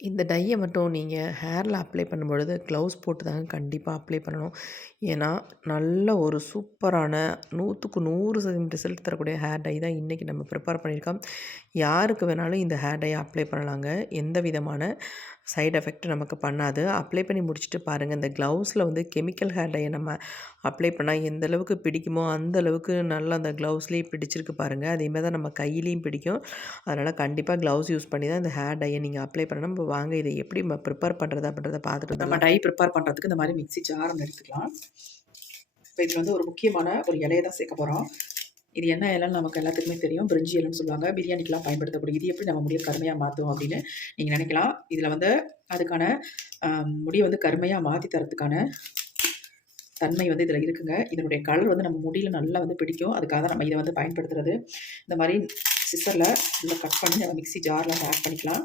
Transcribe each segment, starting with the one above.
இந்த டையை மட்டும் நீங்கள் ஹேரில் அப்ளை பண்ணும்பொழுது க்ளவுஸ் போட்டு தாங்க கண்டிப்பாக அப்ளை பண்ணணும். ஏன்னா நல்ல ஒரு சூப்பரான நூற்றுக்கு நூறு சதவீதம் ரிசல்ட் தரக்கூடிய ஹேர் டை தான் இன்றைக்கி நம்ம ப்ரிப்பேர் பண்ணியிருக்கோம். யாருக்கு வேணாலும் இந்த ஹேர் டையை அப்ளை பண்ணலாங்க. எந்த விதமான சைடு எஃபெக்ட் நமக்கு பண்ணாது. அப்ளை பண்ணி முடிச்சுட்டு பாருங்கள் இந்த க்ளவுஸில் வந்து கெமிக்கல் ஹேர் டையை நம்ம அப்ளை பண்ணால் எந்த அளவுக்கு பிடிக்குமோ அந்த அளவுக்கு நல்லா அந்த க்ளவுஸ்லேயே பிடிச்சிருக்கு பாருங்கள் அதேமாதிரி தான் நம்ம கையிலையும் பிடிக்கும். அதனால் கண்டிப்பாக க்ளவுஸ் யூஸ் பண்ணி தான் இந்த ஹேர் டையை நீங்கள் அப்ளை பண்ணணும் இப்போ வாங்க இதை எப்படி நம்ம ப்ரிப்பேர் பண்ணுறது அப்படின்றத பார்த்துட்டு நம்ம டை ப்ரிப்பேர் பண்ணுறதுக்கு இந்த மாதிரி மிக்ஸி ஜார் ஒன்று எடுத்துக்கலாம். இப்போ இதில் வந்து ஒரு முக்கியமான ஒரு இலையை தான் சேர்க்க போகிறோம் இது என்ன இலைன்னு நமக்கு எல்லாத்துக்குமே தெரியும். பிரிஞ்சி இலைன்னு சொல்லுவாங்க. பிரியாணிக்கெலாம் பயன்படுத்தக்கூடிய இது எப்படி நம்ம முடிய கருமையாக மாற்றும் அப்படின்னு நீங்கள் நினைக்கலாம். இதில் வந்து அதுக்கான முடியை வந்து கருமையாக மாற்றி தரத்துக்கான தன்மை வந்து இதில் இருக்குங்க. இதனுடைய கலர் வந்து நம்ம முடியில் நல்லா வந்து பிடிக்கும். அதுக்காக தான் நம்ம இதை வந்து பயன்படுத்துறது. இந்த மாதிரி சிஸ்டரில் நல்லா கட் பண்ணி நம்ம மிக்ஸி ஜாரில் ஆட் பண்ணிக்கலாம்.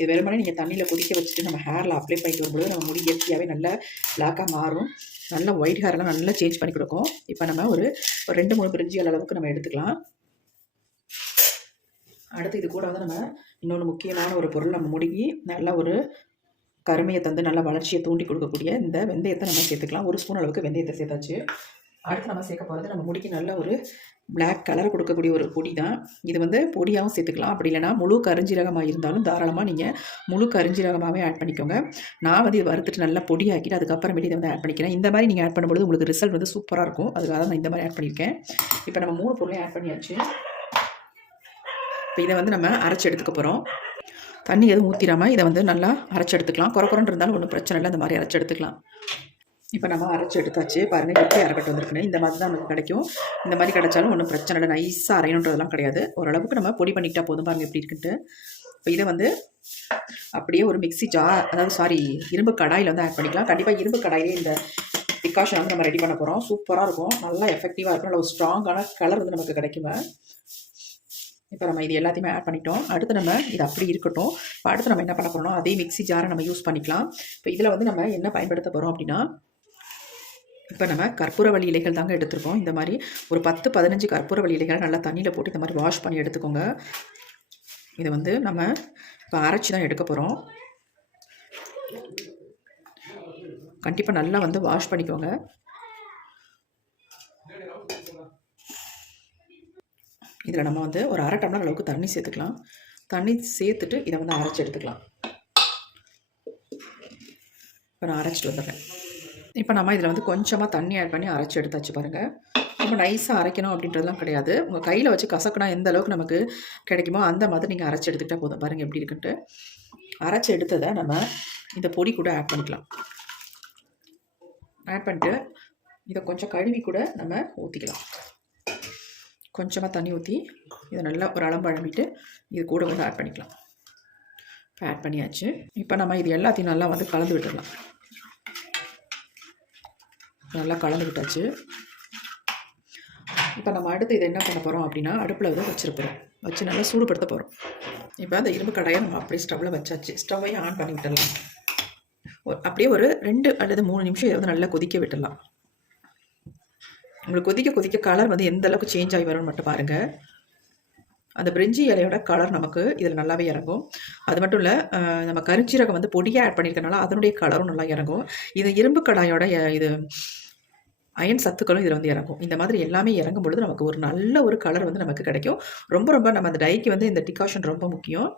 இது வெறுமனே நீங்கள் தண்ணியில் கொதிக்க வச்சுட்டு நம்ம ஹேரில் அப்ளை பண்ணிட்டு வரும்போது நம்ம முடி இயற்கையாகவே நல்லா பிளாக்காக மாறும். நல்லா ஒயிட் ஹேர்லாம் நல்லா சேஞ்ச் பண்ணி கொடுக்கும். இப்போ நம்ம ஒரு ரெண்டு மூணு பிரிஞ்சி அளவுக்கு நம்ம எடுத்துக்கலாம். அடுத்து இது கூட வந்து நம்ம இன்னொன்று முக்கியமான ஒரு பொருள் நம்ம முடிங்கி நல்லா ஒரு கருமையை தந்து நல்லா வளர்ச்சியை தூண்டி கொடுக்கக்கூடிய இந்த வெந்தயத்தை நம்ம சேர்த்துக்கலாம். ஒரு ஸ்பூன் அளவுக்கு வெந்தயத்தை சேர்த்தாச்சு. அடுத்து நம்ம சேர்க்க போகிறது நம்ம முடிக்கு நல்ல ஒரு பிளாக் கலர் கொடுக்கக்கூடிய ஒரு பொடி தான். இது வந்து பொடியாகவும் சேர்த்துக்கலாம். அப்படி இல்லைன்னா முழு கருஞ்சீரகமாக இருந்தாலும் தாராளமாக நீங்கள் முழு கருஞ்சீரகமாகவே ஆட் பண்ணிக்கோங்க. நான் வந்து இது வறுத்துட்டு நல்லா பொடியாக்கிட்டு அதுக்கப்புறமேட்டு இதை வந்து ஆட் பண்ணிக்கிறேன். இந்த மாதிரி நீங்கள் ஆட் பண்ணும்போது உங்களுக்கு ரிசல்ட் வந்து சூப்பராக இருக்கும். அதுக்காக தான் நான் இந்த மாதிரி ஆட் பண்ணியிருக்கேன். இப்போ நம்ம மூணு பொருளையும் ஆட் பண்ணியாச்சு. இப்போ இதை வந்து நம்ம அரைச்சி எடுத்துக்க போகிறோம் தண்ணி எதுவும் ஊற்றிடாமல் இதை வந்து நல்லா அரைச்சி எடுத்துக்கலாம். குறை குறைன்னு இருந்தாலும் ஒன்றும் பிரச்சனை இல்லை. இந்த மாதிரி அரைச்சி எடுத்துக்கலாம். இப்போ நம்ம அரைச்சி எடுத்தாச்சு. பாருங்கள் எப்படி அரைக்கட்டு வந்திருக்குன்னு. இந்த மாதிரி தான் நமக்கு கிடைக்கும். இந்த மாதிரி கிடைச்சாலும் ஒன்றும் பிரச்சனை இல்லை. நைஸாக அரையணுன்றதெல்லாம் கிடையாது. ஓரளவுக்கு நம்ம பொடி பண்ணிக்கிட்டா போதும் பாருங்கள் எப்படி இருக்குன்ட்டு. இப்போ இதை வந்து அப்படியே ஒரு மிக்ஸி ஜார் அதாவது சாரி இரும்பு கடாயில் வந்து ஆட் பண்ணிக்கலாம். கண்டிப்பாக இரும்பு கடாயிலே இந்த டிகாஷன் வந்து நம்ம ரெடி பண்ண போகிறோம் சூப்பராக இருக்கும். நல்லா எஃபெக்டிவாக இருக்கும். நல்ல ஒரு ஸ்ட்ராங்கான கலர் வந்து நமக்கு கிடைக்குங்க இப்போ நம்ம இது எல்லாத்தையுமே ஆட் பண்ணிட்டோம். அடுத்து நம்ம இது அப்படி இருக்கட்டும். இப்போ அடுத்து நம்ம என்ன பண்ண போகிறோம் அதே மிக்ஸி ஜாரை நம்ம யூஸ் பண்ணிக்கலாம். இப்போ இதில் வந்து நம்ம என்ன பயன்படுத்த போகிறோம் அப்படின்னா இப்போ நம்ம கற்பூரவள்ளி இலைகள் தாங்க எடுத்திருக்கோம். இந்த மாதிரி ஒரு பத்து பதினஞ்சு கற்பூரவள்ளி இலைகளை நல்லா தண்ணியில் போட்டு இந்த மாதிரி வாஷ் பண்ணி எடுத்துக்கோங்க. இதை வந்து நம்ம இப்போ அரைச்சி தான் எடுக்க போகிறோம் கண்டிப்பாக நல்லா வந்து வாஷ் பண்ணிக்கோங்க. இதில் நம்ம வந்து ஒரு அரை டம்ளர் அளவுக்கு தண்ணி சேர்த்துக்கலாம். தண்ணி சேர்த்துட்டு இதை வந்து அரைச்சி எடுத்துக்கலாம். இப்போ நான் அரைச்சிட்டு வந்துடுறேன். இப்போ நம்ம இதில் வந்து கொஞ்சமாக தண்ணி ஆட் பண்ணி அரைச்சி எடுத்தாச்சு பாருங்கள் ரொம்ப நைஸாக அரைக்கணும் அப்படின்றதுலாம் கிடையாது. உங்கள் கையில் வச்சு கசக்குனா எந்த அளவுக்கு நமக்கு கிடைக்குமோ அந்த மாதிரி நீங்கள் அரைச்சி எடுத்துக்கிட்டால் போதும். பாருங்கள் எப்படி இருக்குன்ட்டு. அரைச்சி எடுத்ததை நம்ம இந்த பொடி கூட ஆட் பண்ணிக்கலாம். ஆட் பண்ணிட்டு இதை கொஞ்சம் கழுவி கூட நம்ம ஊற்றிக்கலாம் கொஞ்சமாக தண்ணி ஊற்றி இதை நல்லா ஒரு அளம்பு அழம்பிட்டு இது கூட வந்து ஆட் பண்ணிக்கலாம். இப்போ ஆட் பண்ணியாச்சு. இப்போ நம்ம இது எல்லாத்தையும் நல்லா வந்து கலந்து விட்டுடலாம். நல்லா கலந்து விட்டாச்சு இப்போ நம்ம அடுத்து இதை என்ன பண்ண போகிறோம் அப்படின்னா அடுப்பில் வந்து வச்சுருப்போம் வச்சு நல்லா சூடுபடுத்த போகிறோம் இப்போ அந்த இரும்பு கடையை நம்ம அப்படியே ஸ்டவ்வில் வச்சாச்சு. ஸ்டவ்வையும் ஆன் பண்ணி விட்டுடலாம் அப்படியே ஒரு ரெண்டு அல்லது மூணு நிமிஷம் இதை வந்து நல்லா கொதிக்க விட்டுடலாம் உங்களுக்கு கொதிக்க கொதிக்க கலர் வந்து எந்த அளவுக்கு சேஞ்ச் ஆகி வரும்னு மட்டும் பாருங்கள் அந்த பிரிஞ்சி இலையோட கலர் நமக்கு இதில் நல்லாவே இறங்கும். அது மட்டும் இல்லை நம்ம கருஞ்சீரகம் வந்து பொடியாக ஆட் பண்ணியிருக்கனால அதனுடைய கலரும் நல்லா இறங்கும். இது இரும்பு கடாயோட இது அயன் சத்துக்களும் இதில் வந்து இறங்கும். இந்த மாதிரி எல்லாமே இறங்கும் பொழுது நமக்கு ஒரு நல்ல ஒரு கலர் வந்து நமக்கு கிடைக்கும். ரொம்ப ரொம்ப நம்ம அந்த டைக்கு வந்து இந்த டிகாஷன் ரொம்ப முக்கியம்.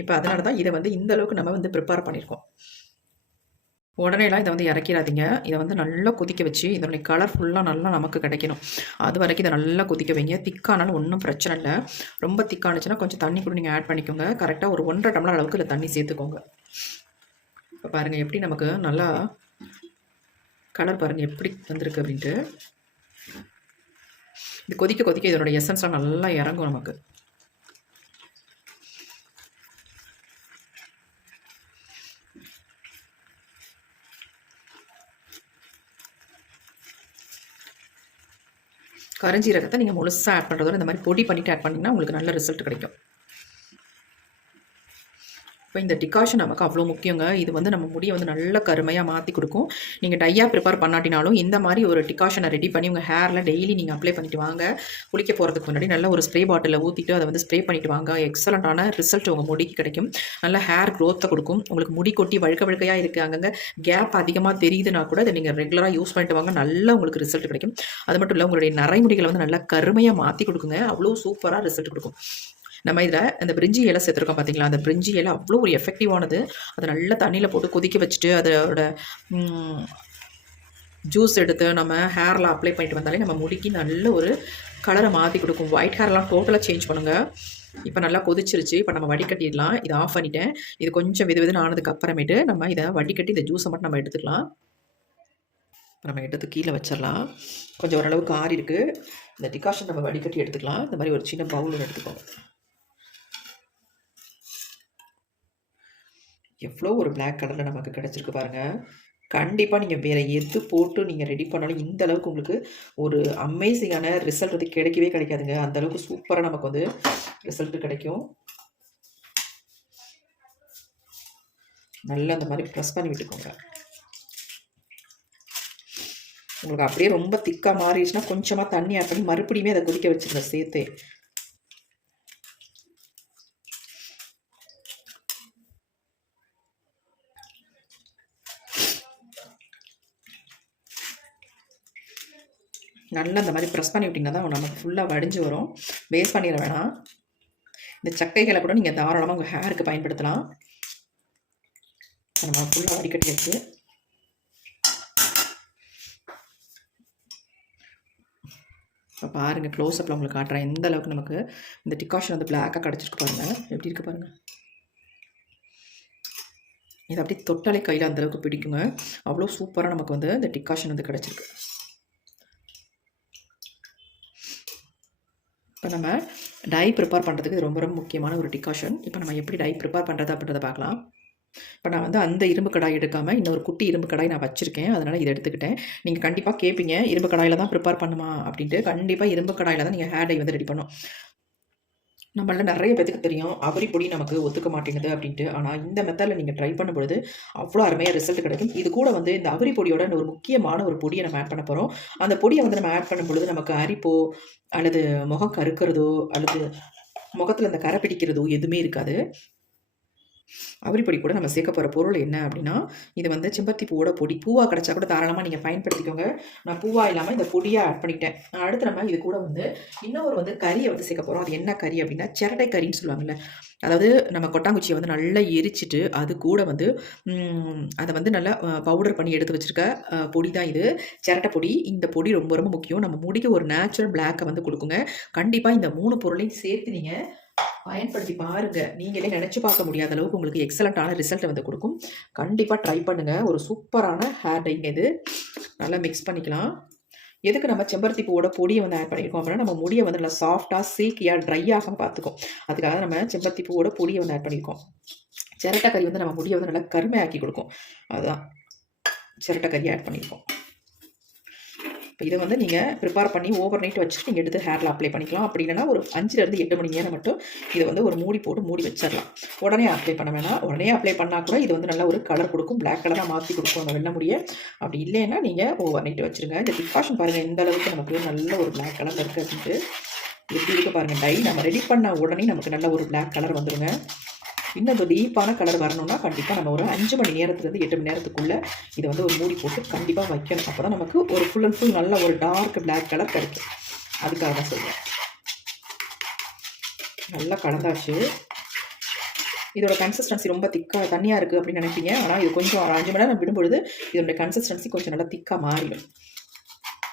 இப்போ அதனால தான் இதை வந்து இந்த அளவுக்கு நம்ம வந்து ப்ரிப்பேர் பண்ணியிருக்கோம் உடனேலாம் இதை வந்து இறக்கிடாதீங்க. இதை வந்து நல்லா கொதிக்க வச்சு இதனுடைய கலர் ஃபுல்லாக நல்லா நமக்கு கிடைக்கணும். அது வரைக்கும் இதை நல்லா கொதிக்க வைங்க. திக்கானாலும் ஒன்றும் பிரச்சனை இல்லை. ரொம்ப திக்கானுச்சுன்னா கொஞ்சம் தண்ணி கூட நீங்கள் ஆட் பண்ணிக்கோங்க. கரெக்டாக ஒரு ஒன்றரை டம்ளர் அளவுக்கு இதில் தண்ணி சேர்த்துக்கோங்க. இப்போ பாருங்கள் எப்படி நமக்கு நல்லா கலர் பாருங்கள் எப்படி வந்திருக்கு அப்படின்ட்டு. இது கொதிக்க கொதிக்க இதனுடைய எசன்ஸ்லாம் நல்லா இறங்கும் நமக்கு. கருஞ்சீரகத்தை நீங்கள் முழுசாக ஆட் பண்ணுறதோட இந்த மாதிரி பொடி பண்ணிவிட்டு ஆட் பண்ணிங்கன்னா உங்களுக்கு நல்ல ரிசல்ட் கிடைக்கும். இப்போ இந்த டிகாஷன் நமக்கு அவ்வளோ முக்கியங்க. இது வந்து நம்ம முடியை வந்து நல்ல கருமையாக மாற்றி கொடுக்கும். நீங்கள் டையாக ப்ரிப்பேர் பண்ணாட்டினாலும் இந்த மாதிரி ஒரு டிகாஷனை ரெடி பண்ணி உங்கள் ஹேரில் டெய்லி நீங்கள் அப்ளை பண்ணிட்டு வாங்க. குளிக்க போகிறதுக்கு முன்னாடி நல்ல ஒரு ஸ்ப்ரே பாட்டிலில் ஊற்றிட்டு அதை வந்து ஸ்ப்ரே பண்ணிட்டு வாங்க. எக்ஸலண்ட்டான ரிசல்ட் உங்கள் முடிக்கு கிடைக்கும். நல்ல ஹேர் க்ரோத்தை கொடுக்கும். உங்களுக்கு முடி கொட்டி வழுக்க வழுக்கையாக இருக்குது அங்கங்கே. கேப் அதிகமாக தெரியுதுன்னா கூட அதை நீங்கள் ரெகுலராக யூஸ் பண்ணிட்டு வாங்க. நல்லா உங்களுக்கு ரிசல்ட் கிடைக்கும். அது மட்டும் இல்லை உங்களுடைய நரைமுடிகளை வந்து நல்லா கருமையாக மாற்றி கொடுக்குங்க. அவ்வளோ சூப்பராக ரிசல்ட் கொடுக்கும். நம்ம இதில் அந்த பிரிஞ்சி இலை சேர்த்துருக்கோம் பார்த்தீங்களா அந்த பிரிஞ்சி இலை அவ்வளோ ஒரு எஃபெக்டிவானது அதை நல்லா தண்ணியில் போட்டு கொதிக்க வச்சுட்டு அதோட ஜூஸ் எடுத்து நம்ம ஹேரில் அப்ளை பண்ணிட்டு வந்தாலே நம்ம முடிக்கு நல்ல ஒரு கலரை மாற்றி கொடுக்கும். ஒயிட் ஹேர்லாம் டோட்டலாக சேஞ்ச் பண்ணுங்கள் இப்போ நல்லா கொதிச்சிருச்சு. இப்போ நம்ம வடிகட்டிடலாம். இதை ஆஃப் பண்ணிட்டேன். இது கொஞ்சம் வித விதம் ஆனதுக்கு அப்புறமேட்டு நம்ம இதை வடிகட்டி இந்த ஜூஸை மட்டும் நம்ம எடுத்துக்கலாம். இப்போ நம்ம எடுத்து கீழே வச்சிடலாம். கொஞ்சம் ஓரளவுக்கு ஆறி இருக்குது இந்த டிகாஷன் நம்ம வடிகட்டி எடுத்துக்கலாம். இந்த மாதிரி ஒரு சின்ன பவுல் எடுத்துக்கோங்க. எவ்வளோ ஒரு பிளாக் கலரில் நமக்கு கிடச்சிருக்கு பாருங்கள் கண்டிப்பாக நீங்கள் வேறு எது போட்டு நீங்கள் ரெடி பண்ணாலும் இந்த அளவுக்கு உங்களுக்கு ஒரு அமேசிங்கான ரிசல்ட் வந்து கிடைக்கவே கிடைக்காதுங்க. அந்த அளவுக்கு சூப்பராக நமக்கு வந்து ரிசல்ட் கிடைக்கும். நல்லா அந்த மாதிரி ப்ரெஸ் பண்ணி விட்டுக்கோங்க. உங்களுக்கு அப்படியே ரொம்ப திக்காக மாறிடுச்சுன்னா கொஞ்சமாக தண்ணி ஆட் பண்ணி மறுபடியுமே அதை கொதிக்க வச்சுருங்க சேர்த்தே. நல்லா இந்த மாதிரி ப்ரெஸ் பண்ணி விட்டிங்கன்னா தான் நமக்கு ஃபுல்லாக வடிஞ்சு வரும். வேஸ்ட் பண்ணிட வேணாம். இந்த சக்கைகளை கூட நீங்கள் தாராளமாக உங்கள் ஹேருக்கு பயன்படுத்தலாம். நம்ம ஃபுல்லாக வடிகட்டி இப்போ பாருங்கள் க்ளோஸ்அப்பில் உங்களுக்கு காட்டுறேன். எந்த அளவுக்கு நமக்கு இந்த டிகாஷன் வந்து பிளாக்காக கிடச்சிருக்கு பாருங்கள் எப்படி இருக்கு பாருங்கள் இது அப்படியே தொட்டாலே கையில் அந்தளவுக்கு பிடிக்குங்க. அவ்வளோ சூப்பராக நமக்கு வந்து இந்த டிகாஷன் வந்து கிடச்சிருக்கு. இப்போ நம்ம டை ப்ரிப்பேர் பண்ணுறதுக்கு ரொம்ப ரொம்ப முக்கியமான ஒரு டிகாஷன் இப்போ நம்ம எப்படி டை ப்ரிப்பேர் பண்ணுறது அப்படின்றத பார்க்கலாம். இப்போ நான் வந்து அந்த இரும்பு கடாய் எடுக்காமல் இன்னொரு குட்டி இரும்பு கடாய் நான் வச்சுருக்கேன். அதனால் இதை எடுத்துக்கிட்டேன். நீங்கள் கண்டிப்பாக கேட்பீங்க இரும்பு கடாயில் தான் ப்ரிப்பேர் பண்ணுமா அப்படின்ட்டு கண்டிப்பாக இரும்பு கடாயில் தான் நீங்கள் ஹேர் டை வந்து ரெடி பண்ணும். நம்மள நிறைய பேத்துக்கு தெரியும். அவரி பொடி நமக்கு ஒத்துக்க மாட்டேங்குது அப்படின்ட்டு. ஆனால் இந்த மெத்தடில் நீங்கள் ட்ரை பண்ணும்பொழுது அவ்வளோ அருமையாக ரிசல்ட் கிடைக்கும். இது கூட வந்து இந்த அவரி பொடியோட ஒரு முக்கியமான ஒரு பொடியை நம்ம ஆட் பண்ண போகிறோம் அந்த பொடியை வந்து நம்ம ஆட் பண்ணும்பொழுது நமக்கு அரிப்போ அல்லது முகம் கருக்கிறதோ அல்லது முகத்தில் இந்த கரை பிடிக்கிறதோ எதுவுமே இருக்காது. அவரிப்படி கூட நம்ம சேர்க்க போகிற பொருள் என்ன அப்படின்னா இது வந்து செம்பருத்தி பூவோட பொடி. பூவாக கிடச்சா கூட தாராளமாக நீங்கள் பயன்படுத்திக்கோங்க. நான் பூவாக இல்லாமல் இந்த பொடியாக ஆட் பண்ணிட்டேன். அடுத்து நம்ம இது கூட வந்து இன்னொரு வந்து கறியை வந்து சேர்க்க போகிறோம் அது என்ன கறி அப்படின்னா சிரட்டை கறின்னு சொல்லுவாங்கல்ல. அதாவது நம்ம கொட்டாங்குச்சியை வந்து நல்லா எரிச்சிட்டு அது கூட வந்து அதை வந்து நல்லா பவுடர் பண்ணி எடுத்து வச்சுருக்க பொடி தான் இது. சிரட்டை பொடி. இந்த பொடி ரொம்ப ரொம்ப முக்கியம். நம்ம முடிக்க ஒரு நேச்சுரல் பிளாக்கை வந்து கொடுக்குங்க. கண்டிப்பாக இந்த மூணு பொருளையும் சேர்த்து நீங்கள் பயன்படுத்தி பாருங்க. நீங்களே நினச்சி பார்க்க முடியாத அளவுக்கு உங்களுக்கு எக்ஸலண்ட்டான ரிசல்ட்டை வந்து கொடுக்கும். கண்டிப்பாக ட்ரை பண்ணுங்கள் ஒரு சூப்பரான ஹேர் டைங்க இது. நல்லா மிக்ஸ் பண்ணிக்கலாம். எதுக்கு நம்ம செம்பருத்தி பூவோட பொடியை வந்து ஆட் பண்ணியிருக்கோம் அப்படின்னா நம்ம முடியை வந்து நல்லா சாஃப்டாக சில்கியாக ட்ரை ஆகாமல் பார்த்துக்கும். அதுக்காக நம்ம செம்பருத்தி பூவோட பொடியை வந்து ஆட் பண்ணியிருக்கோம் சிரட்டை கறி வந்து நம்ம முடியை வந்து நல்லா கருமையாக்கி கொடுக்கும். அதுதான் சிரட்டை கறி ஆட் பண்ணியிருக்கோம் இதை வந்து நீங்கள் ப்ரிப்பேர் பண்ணி ஓவர் நைட் வச்சுட்டு நீங்கள் எடுத்து ஹேரில் அப்ளை பண்ணிக்கலாம். அப்படி இல்லைனா ஒரு அஞ்சுலேருந்து எட்டு மணி நேரம் மட்டும் இதை வந்து ஒரு மூடி போட்டு மூடி வச்சிடலாம். உடனே அப்ளை பண்ண வேணாம். உடனே அப்ளை பண்ணால் கூட இது வந்து நல்ல ஒரு கலர் கொடுக்கும். பிளாக் கலராக மாற்றி கொடுக்கும் அந்த வெள்ள முடிய. அப்படி இல்லைன்னா நீங்கள் ஓவர் நைட் வச்சுருங்க. இந்த டிகாஷன் பாருங்கள் எந்த அளவுக்கு நமக்கு நல்ல ஒரு பிளாக் கலர் இருக்குது அப்படின்ட்டு. எப்படி இருக்குது பாருங்கள் டை நம்ம ரெடி பண்ண உடனே நமக்கு நல்ல ஒரு பிளாக் கலர் வந்துடுங்க இன்னும் அந்த டீப்பான கலர் வரணும்னா கண்டிப்பாக நம்ம ஒரு அஞ்சு மணி நேரத்துலேருந்து எட்டு மணி நேரத்துக்குள்ளே இதை வந்து ஒரு மூடி போட்டு கண்டிப்பாக வைக்கணும். அப்போ தான் நமக்கு ஒரு ஃபுல் அண்ட் ஃபுல் நல்ல ஒரு டார்க் பிளாக் கலர் கிடைக்கும். அதுக்காக தான் சொல்லுவேன் நல்லா கலந்தாச்சு. இதோட கன்சிஸ்டன்சி ரொம்ப திக்காக தண்ணியாக இருக்குது அப்படின்னு நினைப்பீங்க. ஆனால் இது கொஞ்சம் ஒரு அஞ்சு மணி நேரம் விடும்பொழுது இதோட கன்சிஸ்டன்சி கொஞ்சம் நல்லா திக்காக மாறிடும்.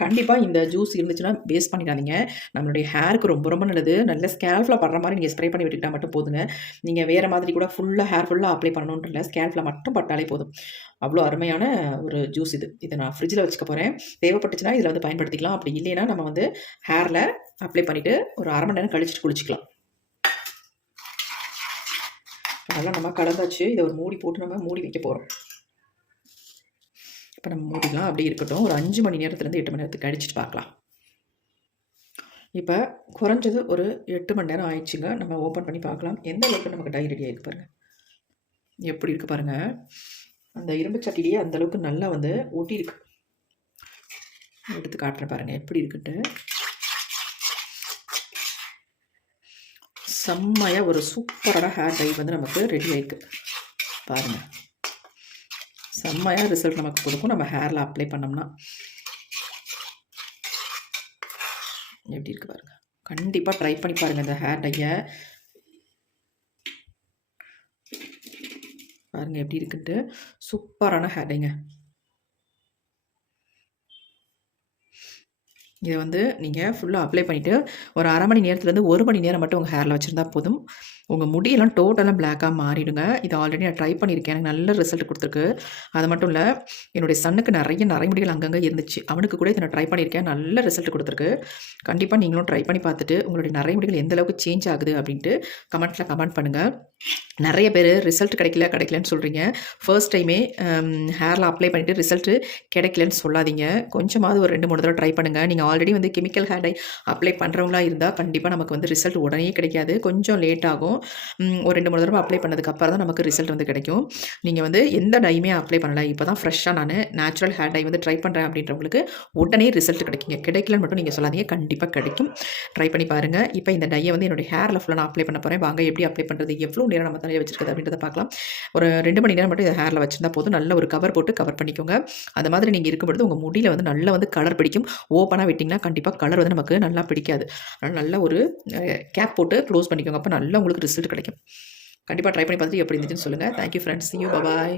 கண்டிப்பாக இந்த ஜூஸ் இருந்துச்சுன்னா வேஸ்ட் பண்ணிடாதீங்க. நம்மளுடைய ஹேருக்கு ரொம்ப ரொம்ப நல்லது. நல்ல ஸ்கேல்ஃபில் படுற மாதிரி நீங்கள் ஸ்ப்ரே பண்ணி விட்டுக்கிட்டால் மட்டும் போதுங்க. நீங்கள் வேறு மாதிரி கூட ஃபுல்லாக ஹேர் ஃபுல்லாக அப்ளை பண்ணணுன்ட்டு இல்லை ஸ்கேல்ஃபில் மட்டும் பட்டாலே போதும். அவ்வளோ அருமையான ஒரு ஜூஸ் இது. இதை நான் ஃப்ரிட்ஜில் வச்சுக்க போகிறேன் தேவைப்பட்டுச்சுன்னா இதில் வந்து பயன்படுத்திக்கலாம். அப்படி இல்லைன்னா நம்ம வந்து ஹேரில் அப்ளை பண்ணிவிட்டு ஒரு அரை மணி நேரம் கழிச்சிட்டு குளிச்சிக்கலாம். நல்லா நம்ம கலந்தாச்சு. இதை ஒரு மூடி போட்டு நம்ம மூடி வைக்க போகிறோம் இப்போ நம்ம மூடிக்கலாம் அப்படியே இருக்கட்டும். ஒரு அஞ்சு மணி நேரத்துலேருந்து எட்டு மணி நேரத்துக்கு கழிச்சிட்டு பார்க்கலாம். இப்போ குறைஞ்சது ஒரு எட்டு மணி நேரம் ஆயிடுச்சுங்க. நம்ம ஓப்பன் பண்ணி பார்க்கலாம். எந்த அளவுக்கு நமக்கு டை ரெடி ஆகிருக்கு பாருங்கள் எப்படி இருக்குது பாருங்கள் அந்த இரும்பு சட்டிலேயே அந்தளவுக்கு நல்லா வந்து ஒட்டியிருக்கு. எடுத்து காட்டுறேன் பாருங்கள் எப்படி இருக்குன்ட்டு. செம்மையாக ஒரு சூப்பரான ஹேர் டை வந்து நமக்கு ரெடி ஆகிருக்கு பாருங்கள் செம்மையாக ரிசல்ட் நமக்கு கொடுக்கும். நம்ம ஹேரில் அப்ளை பண்ணோம்னா. எப்படி இருக்கு பாருங்க. கண்டிப்பாக ட்ரை பண்ணி பாருங்கள் இந்த ஹேர் டையை. பாருங்கள் எப்படி இருக்குன்ட்டு. சூப்பரான ஹேர் டைங்க. இதை வந்து நீங்கள் ஃபுல்லாக அப்ளை பண்ணிவிட்டு ஒரு அரை மணி நேரத்துலேருந்து ஒரு மணி நேரம் மட்டும் உங்கள் ஹேரில் வச்சுருந்தா போதும். உங்கள் முடியெல்லாம் டோட்டலாக பிளாக்காக மாறிடுங்க. இது ஆல்ரெடி நான் ட்ரை பண்ணியிருக்கேன். எனக்கு நல்ல ரிசல்ட் கொடுத்துருக்கு. அது மட்டும் இல்லை என்னுடைய சன்னுக்கு நிறைய நரைமுடிகள் அங்கங்கே இருந்துச்சு. அவனுக்கு கூட இதை நான் ட்ரை பண்ணியிருக்கேன். நல்ல ரிசல்ட் கொடுத்துருக்கு. கண்டிப்பாக நீங்களும் ட்ரை பண்ணி பார்த்துட்டு உங்களுடைய நரைமுடிகள் எந்த அளவுக்கு சேஞ்ச் ஆகுது அப்படின்ட்டு கமெண்ட்டில் கமெண்ட் பண்ணுங்கள் நிறைய பேர் ரிசல்ட் கிடைக்கல கிடைக்கலன்னு சொல்கிறீங்க ஃபர்ஸ்ட் டைமே ஹேரில் அப்ளை பண்ணிவிட்டு ரிசல்ட்டு கிடைக்கலன்னு சொல்லாதீங்க. கொஞ்சமாவது ஒரு ரெண்டு மூணு தடவை ட்ரை பண்ணுங்கள் நீங்கள் ஆல்ரெடி வந்து கெமிக்கல் ஹேர் டை அப்ளை பண்ணுறவங்களா இருந்தால் கண்டிப்பாக நமக்கு வந்து ரிசல்ட் உடனே கிடைக்காது. கொஞ்சம் லேட் ஆகும். ஒரு ரெண்டு மூணு தடவை அப்ளை பண்ணதுக்கு அப்புறம் தான் நமக்கு ரிசல்ட் வந்து கிடைக்கும். நீங்கள் வந்து எந்த டைமே அப்ளை பண்ணல. இப்போ தான் ஃப்ரெஷ்ஷாக நான் நேச்சுரல் ஹேர் டை வந்து ட்ரை பண்ணுறேன் அப்படின்றவங்களுக்கு உடனே ரிசல்ட் கிடைக்குங்க. கிடைக்கலன்னு மட்டும் நீங்கள் சொல்லாதீங்க. கண்டிப்பாக கிடைக்கும். ட்ரை பண்ணி பாருங்கள் இப்போ இந்த டையை வந்து என்னுடைய ஹேரில் ஃபுல்லாக நான் அப்ளை பண்ண போகிறேன் வாங்க எப்படி அப்ளை பண்ணுறது எவ்வளோ எவ்வளோ நேரம் நம்ம தலையை வச்சிருக்குது அப்படின்றத பார்க்கலாம். ஒரு ரெண்டு மணி நேரம் மட்டும் இதை ஹேரில் வச்சிருந்தா போதும். நல்ல ஒரு கவர் போட்டு கவர் பண்ணிக்கோங்க. அந்த மாதிரி நீங்கள் இருக்கும்பொழுது உங்கள் முடியில் வந்து நல்லா வந்து கலர் பிடிக்கும். ஓப்பனாக விட்டிங்கன்னா கண்டிப்பாக கலர் வந்து நமக்கு நல்லா பிடிக்காது. அதனால் நல்ல ஒரு கேப் போட்டு க்ளோஸ் பண்ணிக்கோங்க. அப்போ நல்லா உங்களுக்கு ரிசல்ட் கிடைக்கும். கண்டிப்பாக ட்ரை பண்ணி பார்த்துட்டு எப்படி இருந்துச்சுன்னு சொல்லுங்கள் தேங்க்யூ ஃப்ரெண்ட்ஸ் யூ பபாய்